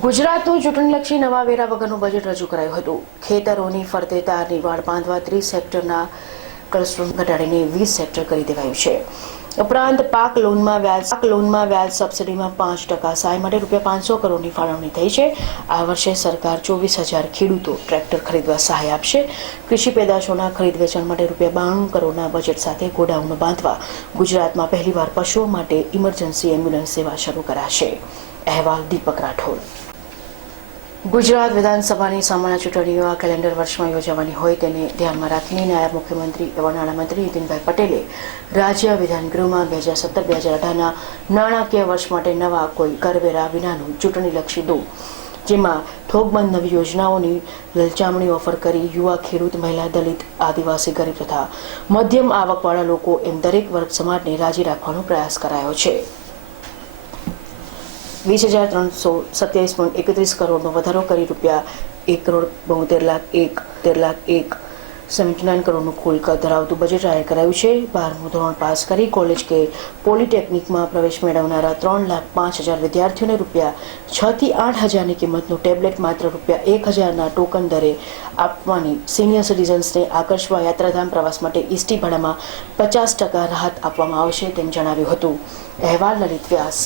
ગુજરાતનું ચૂંટણીલક્ષી નવા વેરા વગરનું બજેટ રજૂ કરાયું હતું. ખેતરોની ફરતે વાડ બાંધવા ત્રીસ સેક્ટરના ક્લસ્ટર ઘટાડીને વીસ સેક્ટર કરી દેવાયું છે. ઉપરાંત પાક લોનમાં વ્યાજ પાક લોનમાં વ્યાજ સબસિડીમાં પાંચ ટકા સહાય માટે રૂપિયા પાંચસો કરોડની ફાળવણી થઈ છે. આ વર્ષે સરકાર ચોવીસ હજાર ખેડૂતો ટ્રેક્ટર ખરીદવા સહાય આપશે. કૃષિ પેદાશોના ખરીદ વેચાણ માટે રૂપિયા બાણું કરોડના બજેટ સાથે ગોડાઉન બાંધવા ગુજરાતમાં પહેલીવાર પશુઓ માટે ઇમરજન્સી એમ્બ્યુલન્સ સેવા શરૂ કરાશે. અહેવાલ દીપક રાઠોડ. ગુજરાત વિધાનસભાની સામાન્ય ચૂંટણીઓ આ કેલેન્ડર વર્ષમાં યોજાવાની હોય તેને ધ્યાનમાં રાખીને નાયબ મુખ્યમંત્રી એવા નાણામંત્રી નીતિનભાઈ પટેલે રાજ્ય વિધાનગૃહમાં બે હજાર સત્તર, બે હજાર અઢારના નાણાકીય વર્ષ માટે નવા કોઈ કરવેરા વિનાનું ચૂંટણીલક્ષી દો, જેમાં થોકબંધ નવી યોજનાઓની લલચામણી ઓફર કરી યુવા ખેડૂત, મહિલા, દલિત, આદિવાસી, ગરીબ તથા મધ્યમ આવકવાળા લોકો એમ દરેક વર્ગ સમાજને રાજી રાખવાનો પ્રયાસ કરાયો છે. વીસ હજાર ત્રણસો સત્યાવીસ પોઈન્ટ એકત્રીસ કરોડનો વધારો કરી રૂપિયા એક કરોડ બોતેર લાખ એક, તેર લાખ એક સેવન્ટી નાઇન કરોડનું કુલ કદ ધરાવતું બજેટ જાહેર કરાયું છે. બારમું ધોરણ પાસ કરી કોલેજ કે પોલિટેકનિકમાં પ્રવેશ મેળવનારા ત્રણ લાખ પાંચ હજાર વિદ્યાર્થીઓને રૂપિયા છથી આઠ હજારની કિંમતનું ટેબ્લેટ માત્ર રૂપિયા એક હજારના ટોકન દરે આપવાની સિનિયર સિટીઝન્સને આકર્ષવા યાત્રાધામ પ્રવાસ માટે ઇસ્ટી ભાડામાં પચાસ ટકા રાહત આપવામાં આવશે તેમ જણાવ્યું હતું. અહેવાલ લલિત વ્યાસ.